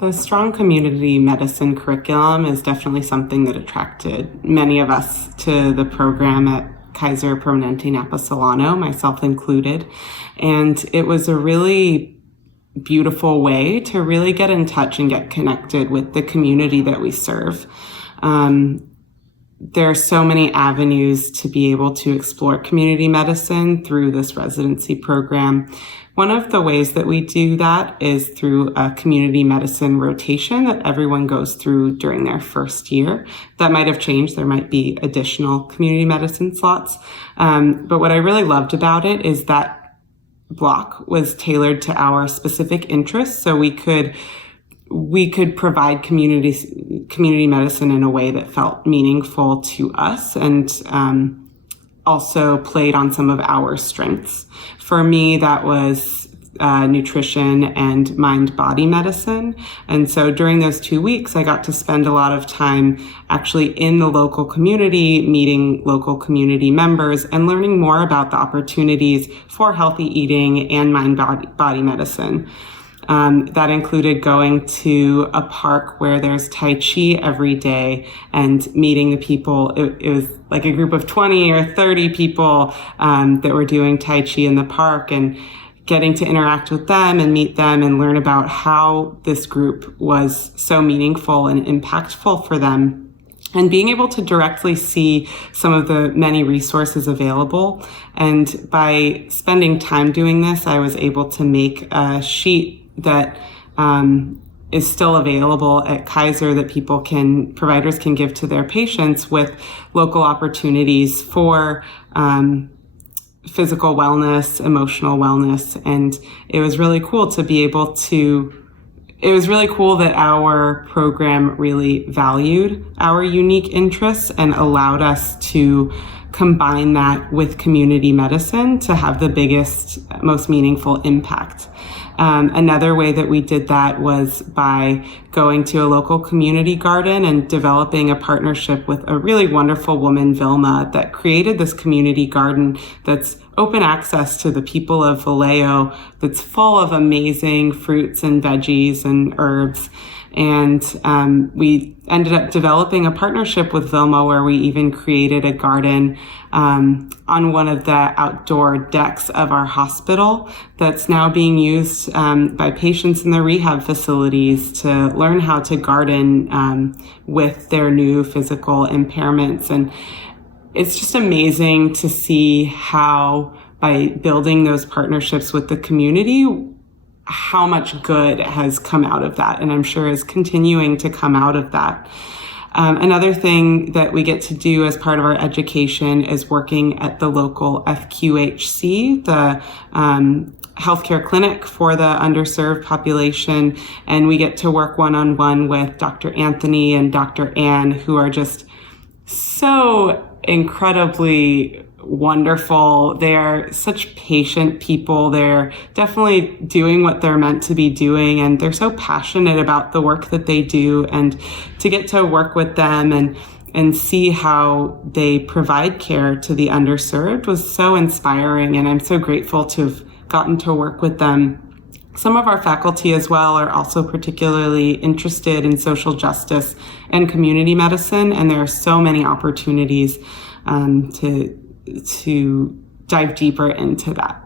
The strong community medicine curriculum is definitely something that attracted many of us to the program at Kaiser Permanente Napa-Solano, myself included. And it was a really beautiful way to really get in touch and get connected with the community that we serve. There are so many avenues to be able to explore community medicine through this residency program. One of the ways that we do that is through a community medicine rotation that everyone goes through during their first year. That might have changed. There might be additional community medicine slots. But what I really loved about it is that block was tailored to our specific interests, so we could provide community medicine in a way that felt meaningful to us and also played on some of our strengths. For me, that was nutrition and mind-body medicine. And so during those 2 weeks, I got to spend a lot of time actually in the local community, meeting local community members and learning more about the opportunities for healthy eating and mind-body medicine. That included going to a park where there's Tai Chi every day and meeting the people. It was like a group of 20 or 30 people that were doing Tai Chi in the park, and getting to interact with them and meet them and learn about how this group was so meaningful and impactful for them. And being able to directly see some of the many resources available. And by spending time doing this, I was able to make a sheet that is still available at Kaiser that providers can give to their patients with local opportunities for physical wellness, emotional wellness. And it was really cool to be able to, it was really cool that our program really valued our unique interests and allowed us to combine that with community medicine to have the biggest, most meaningful impact. Another way that we did that was by going to a local community garden and developing a partnership with a really wonderful woman, Vilma, that created this community garden that's open access to the people of Vallejo, that's full of amazing fruits and veggies and herbs. And we ended up developing a partnership with Vilma where we even created a garden on one of the outdoor decks of our hospital that's now being used by patients in the rehab facilities to learn how to garden with their new physical impairments. And it's just amazing to see how by building those partnerships with the community, how much good has come out of that, and I'm sure is continuing to come out of that. Another thing that we get to do as part of our education is working at the local FQHC, the healthcare clinic for the underserved population, and we get to work one-on-one with Dr. Anthony and Dr. Ann, who are just so incredibly wonderful. They are such patient people. They're definitely doing what they're meant to be doing, and they're so passionate about the work that they do. And to get to work with them and see how they provide care to the underserved was so inspiring, and I'm so grateful to have gotten to work with them. Some of our faculty as well are also particularly interested in social justice and community medicine, and there are so many opportunities to dive deeper into that.